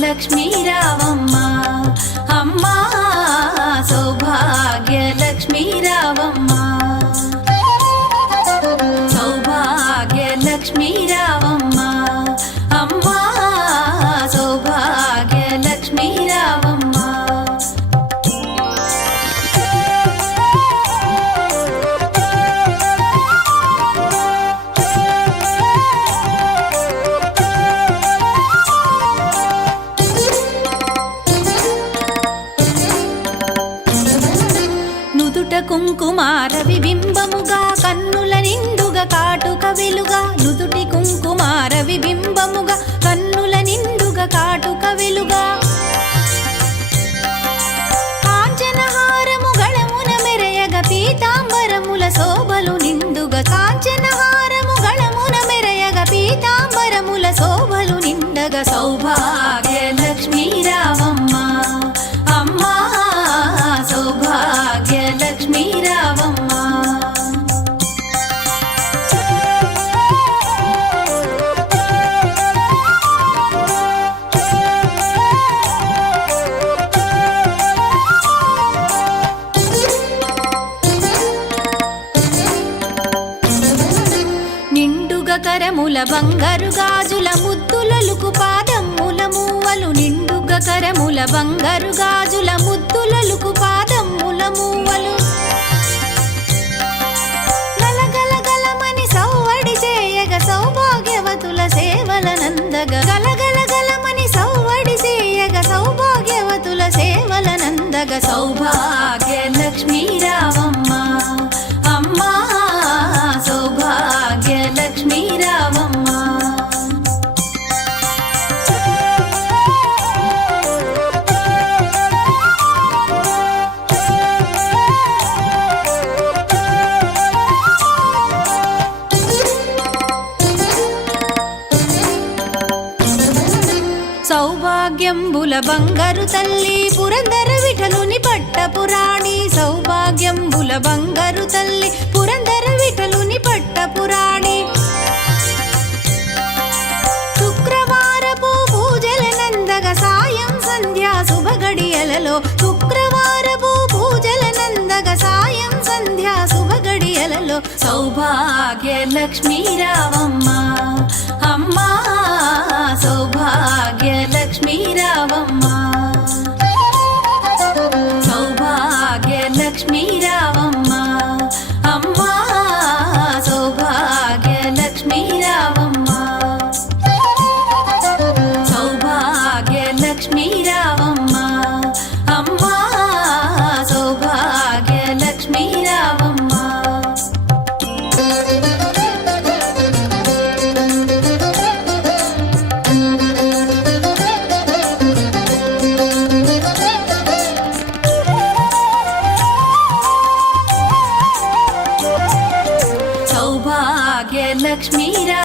లక్ష్మీ రావమ్మ అమ్మా సౌభాగ్య లక్ష్మీ రావమ్మ సౌభాగ్య లక్ష్మీ రావమ్మ అమ్మా సౌభాగ్య లక్ష్మీ రావమ్మ కుంకుమార విబింబముగా కన్నుల నిండుగా కాటుక వెలుగా నుదుటి కుంకుమార విబింబముగా కన్నుల నిండుగా కాటుక వెలుగా కాంచనహారము గళమున మెరయగ పీతాంబరముల శోభలు నిండుగా కాంచనహారము గళమున మెరయగ పీతాంబరముల శోభలు నిండగా సౌభాగ్య లక్ష్మీ రావమ్మ అమ్మా సౌభాగ్య లక్ష్మీ రావమ్మ నిండుగా కరముల బంగారు గాజుల ముద్దులలుకు పాదమ్ముల మూవలు నిండుగా కరముల బంగారు గాజుల ముద్దులలుకు పాదమ్ముల మూవలు గలగలగలమని సౌవడి చేయగ సౌభాగ్యవతుల సేవల నందగ గలగలగలమని సౌవడి చేయగ సౌభాగ్యవతుల సేవల నందగ సౌభాగ్య లక్ష్మీ రావమ్మ అమ్మా సౌభాగ్య లక్ష్మీ రావమ్మ సౌభాగ్యంబుల బంగారు తల్లి పురందర విఠలుని పట్టపురాణి సౌభాగ్యంబుల బంగారు తల్లి పురందర విఠలుని పట్టపురాణి శుక్రవారపు పూజల నందగ సాయం సంధ్యా శుభగడియలలో శుక్రవారపు పూజల నందగ సాయం సంధ్యా శుభగడియలలో సౌభాగ్య లక్ష్మీ రావమ్మ అమ్మా సౌభాగ్య లక్ష్మీ రావమ్మ సౌభాగ్య లక్ష్మీ రావమ్మ అమ్మా సౌభాగ్య లక్ష్మీ రావమ్మ సౌభాగ్య లక్ష్మీ రావమ్మ అమ్మా సౌభాగ్య లక్ష్మీ